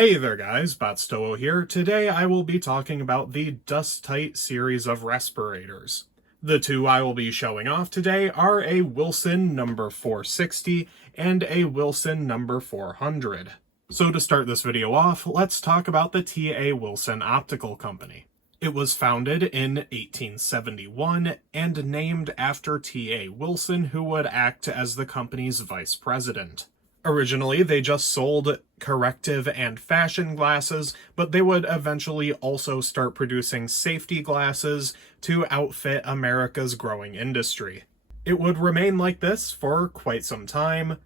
Hey there guys, Botstowo here. Today I will be talking about the Dustite series of respirators. The two I will be showing off today are a Willson number 460 and a Willson number 400. So to start this video off, let's talk about the T.A. Willson Optical Company. It was founded in 1871 and named after T.A. Willson, who would act as the company's vice president. Originally, they just sold corrective and fashion glasses, but they would eventually also start producing safety glasses to outfit America's growing industry. It would remain like this for quite some time,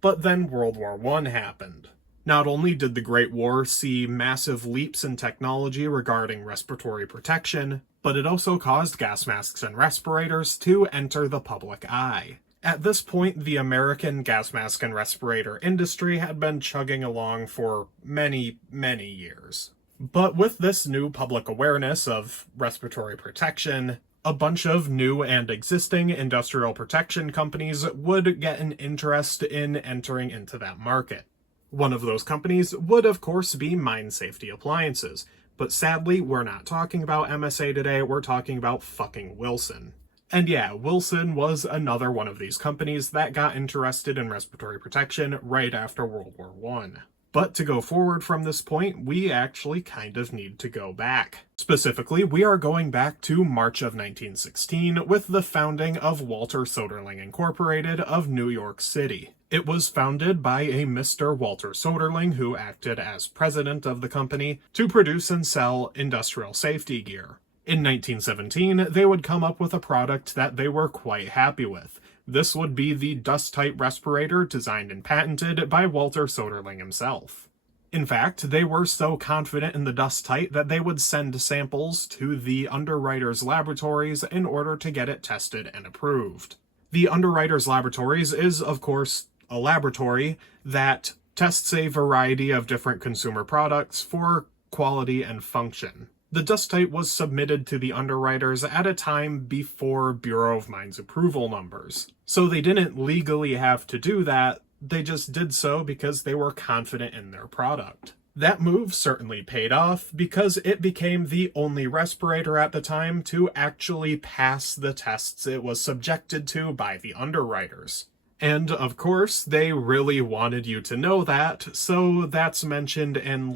but then World War I happened. Not only did the Great War see massive leaps in technology regarding respiratory protection, but it also caused gas masks and respirators to enter the public eye. At this point, the American gas mask and respirator industry had been chugging along for many, many years. But with this new public awareness of respiratory protection, a bunch of new and existing industrial protection companies would get an interest in entering into that market. One of those companies would, of course, be Mine Safety Appliances. But sadly, we're not talking about MSA today, we're talking about fucking Willson. And yeah, Willson was another one of these companies that got interested in respiratory protection right after World War I. But to go forward from this point, we actually kind of need to go back. Specifically, we are going back to March of 1916 with the founding of Walter Soderling Incorporated of New York City. It was founded by a Mr. Walter Soderling, who acted as president of the company, to produce and sell industrial safety gear. In 1917, they would come up with a product that they were quite happy with. This would be the Dustite Respirator, designed and patented by Walter Soderling himself. In fact, they were so confident in the Dustite that they would send samples to the underwriters' laboratories in order to get it tested and approved. The underwriters' laboratories is, of course, a laboratory that tests a variety of different consumer products for quality and function. The Dustite was submitted to the underwriters at a time before Bureau of Mines approval numbers. So they didn't legally have to do that, they just did so because they were confident in their product. That move certainly paid off because it became the only respirator at the time to actually pass the tests it was subjected to by the underwriters. And of course, they really wanted you to know that, so that's mentioned in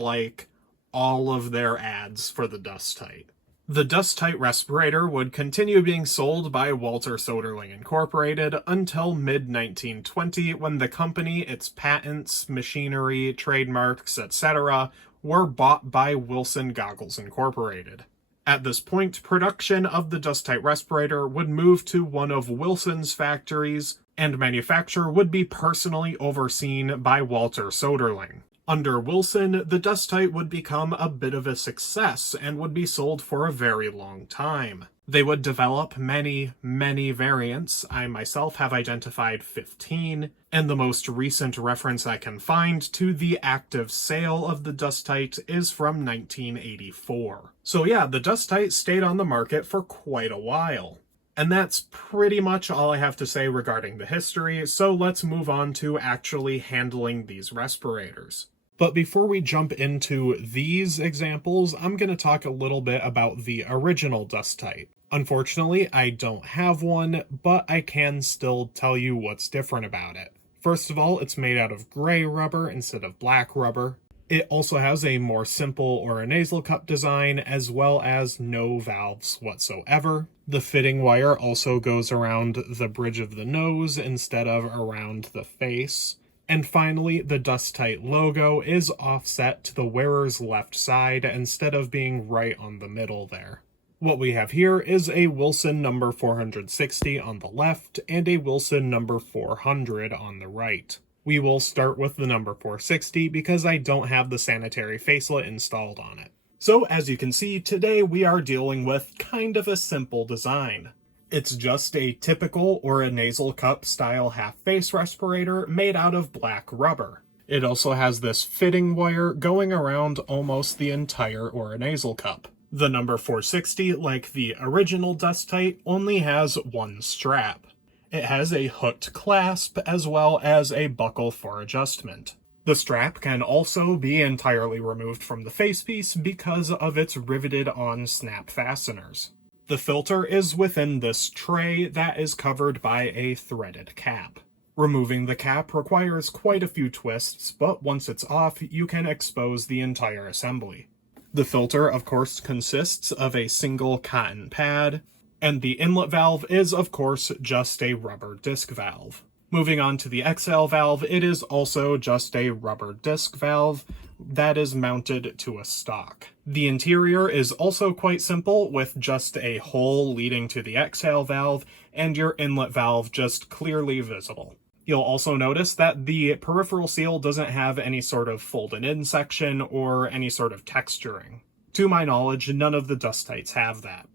all of their ads for the Dustite. The Dustite respirator would continue being sold by Walter Soderling Incorporated until mid-1920 when the company, its patents, machinery, trademarks, etc. were bought by Willson Goggles Incorporated. At this point, production of the Dustite respirator would move to one of Willson's factories, and manufacture would be personally overseen by Walter Soderling. Under Willson, the Dustite would become a bit of a success and would be sold for a very long time. They would develop many, many variants. I myself have identified 15, and the most recent reference I can find to the active sale of the Dustite is from 1984. So yeah, the Dustite stayed on the market for quite a while. And that's pretty much all I have to say regarding the history, so let's move on to actually handling these respirators. But before we jump into these examples, I'm going to talk a little bit about the original Dustite. Unfortunately, I don't have one, but I can still tell you what's different about it. First of all, it's made out of gray rubber instead of black rubber. It also has a more simple oronasal cup design, as well as no valves whatsoever. The fitting wire also goes around the bridge of the nose instead of around the face. And finally, the Dustite logo is offset to the wearer's left side instead of being right on the middle there. What we have here is a Willson number 460 on the left and a Willson number 400 on the right. We will start with the number 460 because I don't have the sanitary facelet installed on it. So as you can see, today we are dealing with kind of a simple design. It's just a typical oronasal cup style half-face respirator made out of black rubber. It also has this fitting wire going around almost the entire oronasal cup. The number 460, like the original Dustite, only has one strap. It has a hooked clasp as well as a buckle for adjustment. The strap can also be entirely removed from the facepiece because of its riveted-on snap fasteners. The filter is within this tray that is covered by a threaded cap. Removing the cap requires quite a few twists, but once it's off, you can expose the entire assembly. The filter, of course, consists of a single cotton pad, and the inlet valve is, of course, just a rubber disc valve. Moving on to the exhale valve, it is also just a rubber disc valve that is mounted to a stock. The interior is also quite simple, with just a hole leading to the exhale valve and your inlet valve just clearly visible. You'll also notice that the peripheral seal doesn't have any sort of folded-in section or any sort of texturing. To my knowledge, none of the Dustites have that.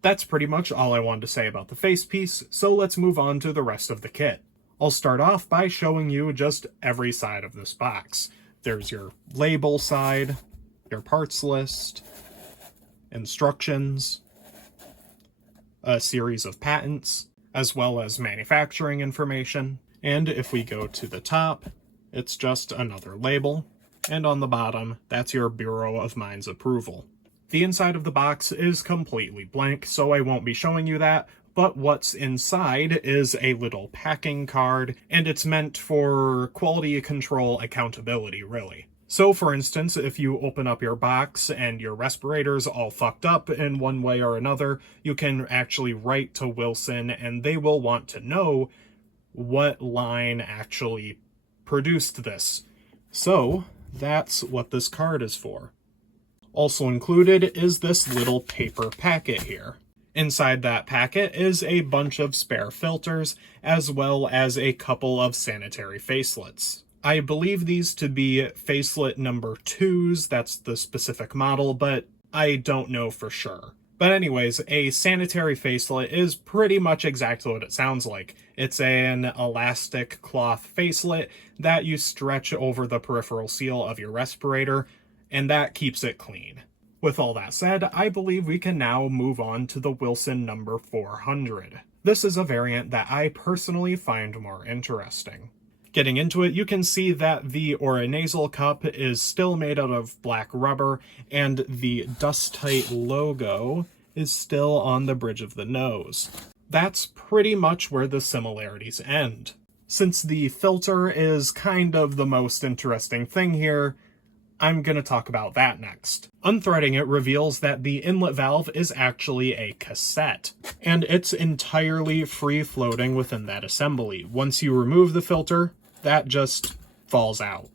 That's pretty much all I wanted to say about the facepiece, so let's move on to the rest of the kit. I'll start off by showing you just every side of this box. There's your label side, your parts list, instructions, a series of patents, as well as manufacturing information. And if we go to the top, it's just another label. And on the bottom, that's your Bureau of Mines approval. The inside of the box is completely blank, so I won't be showing you that, but what's inside is a little packing card, and it's meant for quality control accountability, really. So for instance, if you open up your box and your respirator's all fucked up in one way or another, you can actually write to Willson and they will want to know what line actually produced this. So that's what this card is for. Also included is this little paper packet here. Inside that packet is a bunch of spare filters, as well as a couple of sanitary facelets. I believe these to be facelet number 2s, that's the specific model, but I don't know for sure. But anyways, a sanitary facelet is pretty much exactly what it sounds like. It's an elastic cloth facelet that you stretch over the peripheral seal of your respirator, and that keeps it clean. With all that said, I believe we can now move on to the Willson number 400. This is a variant that I personally find more interesting. Getting into it, you can see that the oronasal cup is still made out of black rubber, and the Dustite logo is still on the bridge of the nose. That's pretty much where the similarities end. Since the filter is kind of the most interesting thing here, I'm going to talk about that next. Unthreading it reveals that the inlet valve is actually a cassette, and it's entirely free-floating within that assembly. Once you remove the filter, that just falls out.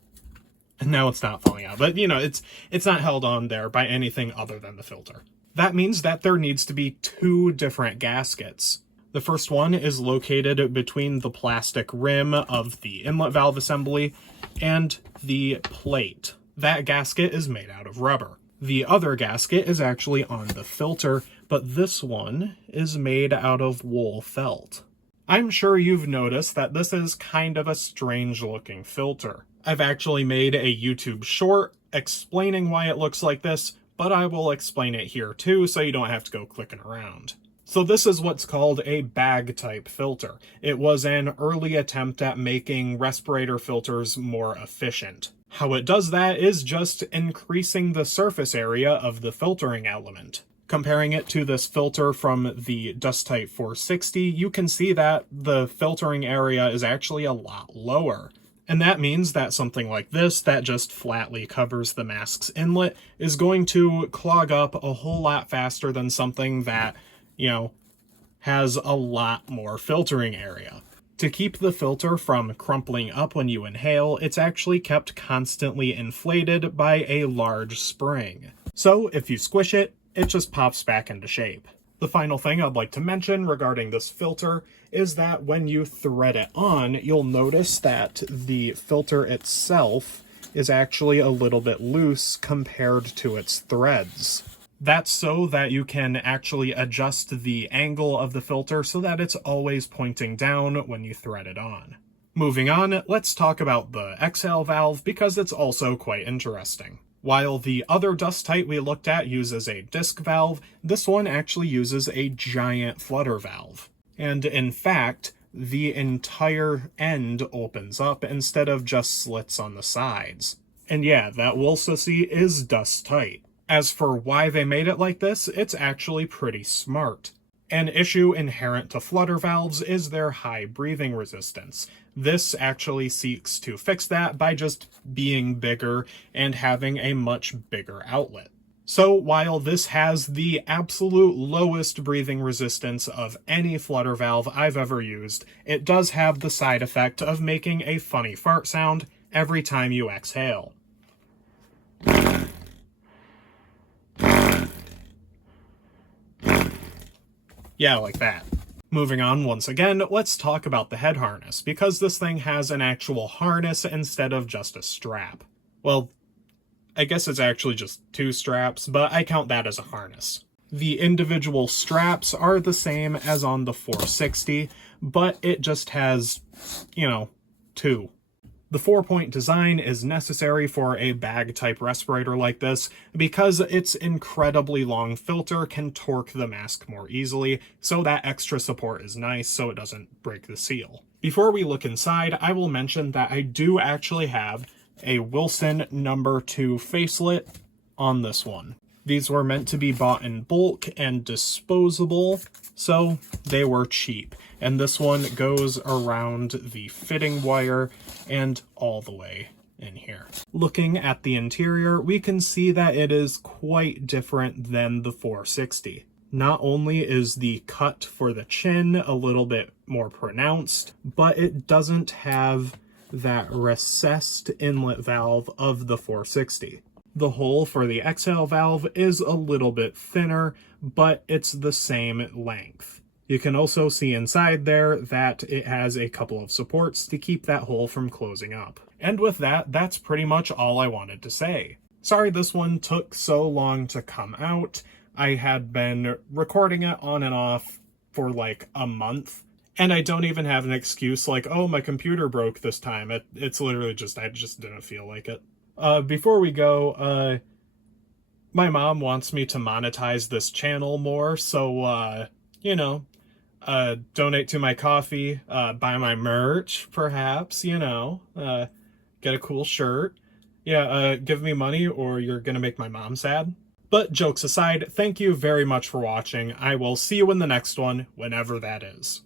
And now it's not falling out, but you know, it's not held on there by anything other than the filter. That means that there needs to be 2 different gaskets. The first one is located between the plastic rim of the inlet valve assembly and the plate. That gasket is made out of rubber. The other gasket is actually on the filter, but this one is made out of wool felt. I'm sure you've noticed that this is kind of a strange looking filter. I've actually made a YouTube short explaining why it looks like this, but I will explain it here too so you don't have to go clicking around. So this is what's called a bag type filter. It was an early attempt at making respirator filters more efficient. How it does that is just increasing the surface area of the filtering element. Comparing it to this filter from the Dustite 460, you can see that the filtering area is actually a lot lower. And that means that something like this, that just flatly covers the mask's inlet, is going to clog up a whole lot faster than something that, you know, has a lot more filtering area. To keep the filter from crumpling up when you inhale, it's actually kept constantly inflated by a large spring. So if you squish it, it just pops back into shape. The final thing I'd like to mention regarding this filter is that when you thread it on, you'll notice that the filter itself is actually a little bit loose compared to its threads. That's so that you can actually adjust the angle of the filter so that it's always pointing down when you thread it on. Moving on, let's talk about the exhale valve because it's also quite interesting. While the other Dustite we looked at uses a disc valve, this one actually uses a giant flutter valve. And in fact, the entire end opens up instead of just slits on the sides. And yeah, that Willson is dust tight. As for why they made it like this, it's actually pretty smart. An issue inherent to flutter valves is their high breathing resistance. This actually seeks to fix that by just being bigger and having a much bigger outlet. So while this has the absolute lowest breathing resistance of any flutter valve I've ever used, it does have the side effect of making a funny fart sound every time you exhale. Yeah, like that. Moving on once again, let's talk about the head harness, because this thing has an actual harness instead of just a strap. Well, I guess it's actually just 2 straps, but I count that as a harness. The individual straps are the same as on the 460, but it just has, 2. The 4-point design is necessary for a bag-type respirator like this because its incredibly long filter can torque the mask more easily, so that extra support is nice so it doesn't break the seal. Before we look inside, I will mention that I do actually have a Willson number 2 facelet on this one. These were meant to be bought in bulk and disposable, so they were cheap. And this one goes around the fitting wire and all the way in here. Looking at the interior, we can see that it is quite different than the 460. Not only is the cut for the chin a little bit more pronounced, but it doesn't have that recessed inlet valve of the 460. The hole for the exhale valve is a little bit thinner, but it's the same length. You can also see inside there that it has a couple of supports to keep that hole from closing up. And with that, that's pretty much all I wanted to say. Sorry this one took so long to come out. I had been recording it on and off for like a month, and I don't even have an excuse like, oh, my computer broke this time. It's literally just, I just didn't feel like it. Before we go, my mom wants me to monetize this channel more, so, donate to my coffee, buy my merch, perhaps, get a cool shirt. Yeah, give me money or you're gonna make my mom sad. But jokes aside, thank you very much for watching. I will see you in the next one, whenever that is.